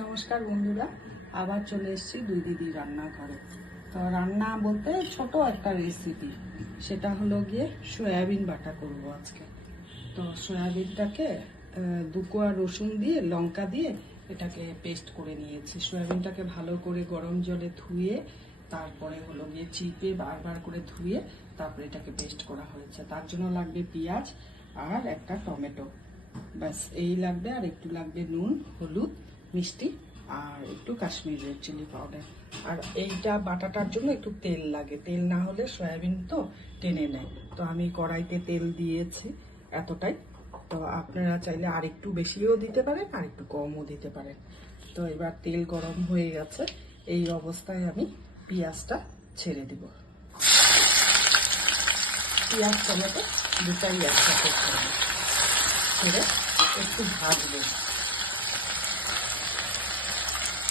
নমস্কার বন্ধুরা, আবার চলে এসেছি দুই দিদি রান্নাঘরে। তো রান্না বলতে ছোট একটা রেসিপি, সেটা হলো গিয়ে সয়াবিন বাটা করব আজকে। তো সয়াবিনটাকে দু কোয়া রসুন দিয়ে লঙ্কা দিয়ে এটাকে পেস্ট করে নিয়েছি। সয়াবিনটাকে ভালো করে গরম জলে ধুয়ে তারপরে হলো গিয়ে চিপে বারবার করে ধুয়ে তারপরে এটাকে পেস্ট করা হয়েছে। তার জন্য লাগবে পেঁয়াজ আর একটা টমেটো, ব্যাস এই লাগবে। আর একটু লাগবে নুন, হলুদ, মিষ্টি আর একটু কাশ্মীরি রেড চিলি পাউডার। আর এইটা বাটাটার জন্য একটু তেল লাগে, তেল না হলে সয়াবিন তো টেনে নেয়। তো আমি কড়াইতে তেল দিয়েছি এতটাই। তো আপনারা চাইলে আর একটু বেশিও দিতে পারেন আর একটু কমও দিতে পারেন। তো এবার তেল গরম হয়ে গেছে, এই অবস্থায় আমি পেঁয়াজটা ছেড়ে দিব। পেঁয়াজ টমেটো দুটাই একসাথে ছেড়ে একটু ভাজবো,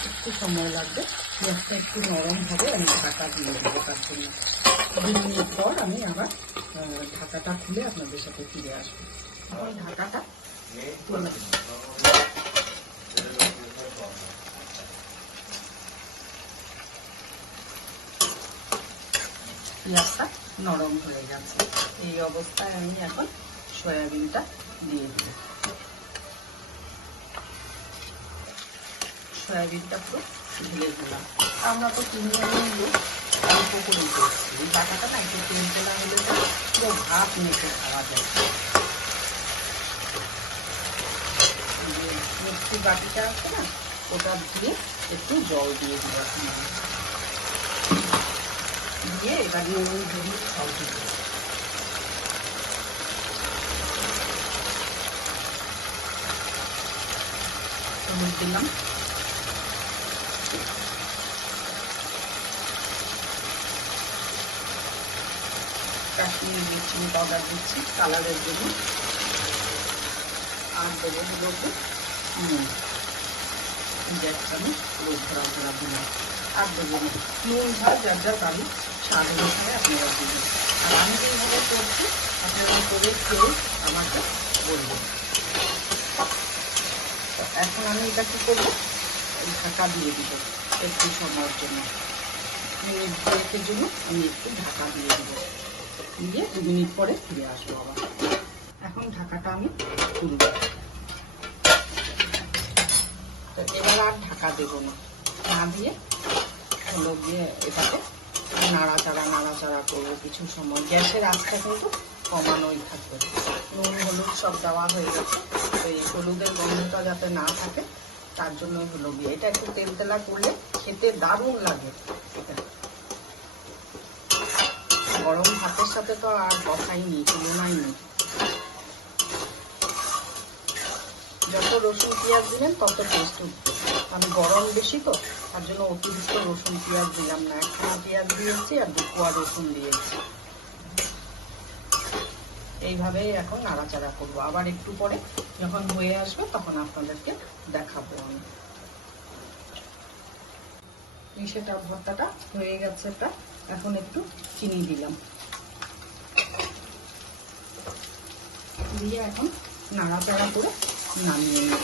একটু সময় লাগবে। পেঁয়াজটা একটু নরম হবে, আমি ঢাকা দিয়ে দেবো। তার জন্য 2 মিনিট পর আমি আবার ঢাকাটা খুলে আপনাদের সাথে ফিরে আসবো। এখন ঢাকাটা তুলে দেবো। পেঁয়াজটা নরম হয়ে গেছে, এই অবস্থায় আমি এখন সয়াবিনটা দিয়ে দেবো। সয়াবিনটা পুরো ঢেলে দিলাম। আমরা তো 3 জনের লোক, অল্প করে করছি। এই বাটাটা না একটু তেল তেলা হলে তো পুরো ভাত মেখে খাওয়া যায়। মিষ্টি বাটিটা আছে না, ওটা দিয়ে একটু জল দিয়ে দিব, দিয়ে এবার নুন হলুদ সব দিব। হলুদ দিলাম, কাশ্মীরি রেড চিলি পাউডার দিচ্ছি কালারের জন্য। আর দেবো হলো নুন, 1 চামচ ধরা ধরা দিলাম। আর দেবো নুন ঝাল যার যার বাড়ি স্বাদ অনুসারে আপনারা দিবেন। আর আমি যেভাবে করছি আপনারা করে খেয়ে আমাকে বলবেন। এখন আমি এটা কী করবো, ঢাকা দিয়ে দিব একটু সময়ের জন্য। মিনিট 2-এর জন্য আমি একটু ঢাকা দিয়ে দিব, দিয়ে 2 মিনিট পরে ফিরে আসবো আবার। এখন ঢাকাটা আমি খুলব। তো এবার আর ঢাকা দেবো না, না দিয়ে হলো গিয়ে এটাকে নাড়াচাড়া করবো কিছু সময়। গ্যাসের আঁচটা কিন্তু কমানোই থাকবে। নুন হলুদ সব দেওয়া হয়ে গেছে, তো এই হলুদের গন্ধটা যাতে না থাকে তার জন্য হলো গিয়ে এটা একটু তেল তেলা করলে খেতে দারুণ লাগে। এটা গরম ভাতের সাথে তো আর কথাই নেই, তুলনাই নেই। যত রসুন পেঁয়াজ দিলেন তত টেস্ট উঠবে। আমি গরম বেশি তো তার জন্য অতিরিক্ত রসুন পেঁয়াজ দিলাম না, 1 কোয়া পেঁয়াজ দিয়েছি আর 2 কোয়া রসুন দিয়েছি। এইভাবেই এখন নাড়াচাড়া করবো। আবার একটু পরে যখন হয়ে আসবে তখন আপনাদেরকে দেখাবো আমি। সেটা ভর্তাটা হয়ে গেছে, এটা এখন একটু চিনি দিলাম, দিয়ে এখন নাড়াচাড়া করে নামিয়ে নেব।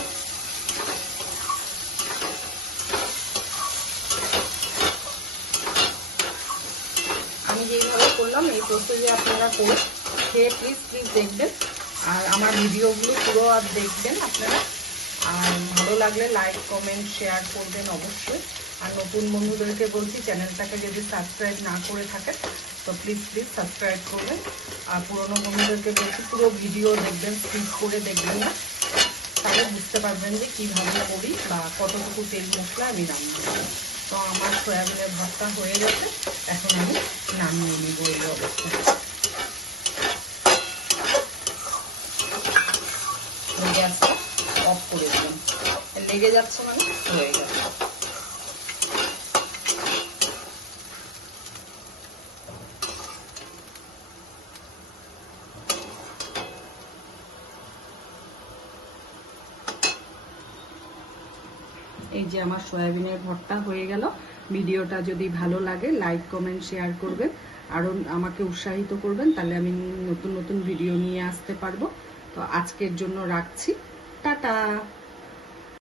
আমি যেইভাবে করলাম এই প্রসেসে আপনারা করে খেয়ে প্লিজ দেখবেন। আর আমার ভিডিওগুলো পুরো আর দেখবেন আপনারা। আর ভালো লাগলে লাইক কমেন্ট শেয়ার করবেন অবশ্যই। আর নতুন বন্ধুদেরকে বলছি, চ্যানেলটাকে যদি সাবস্ক্রাইব না করে থাকেন তো প্লিজ সাবস্ক্রাইব করবেন। আর পুরনো বন্ধুদেরকে বলছি পুরো ভিডিও দেখবেন, স্কিপ করে দেখবেন না, তাহলে বুঝতে পারবেন যে কীভাবে করি বা কতটুকু তেল মশলা আমি রান্না করি। তো আমার সয়াবিনের ভর্তা হয়ে গেছে, এখন আমি নামিয়ে নিব এই অবস্থায়। গ্যাসটা অফ করে দিলাম, লেগে যাচ্ছে মানে হয়ে গেছে। এই যে আমার সয়াবিনের ভর্তা হয়ে গেল। ভিডিওটা যদি ভালো লাগে লাইক কমেন্ট শেয়ার করবেন, আরও আমাকে উৎসাহিত করবেন, তাহলে আমি নতুন ভিডিও নিয়ে আসতে পারবো। তো আজকের জন্য রাখছি, টাটা।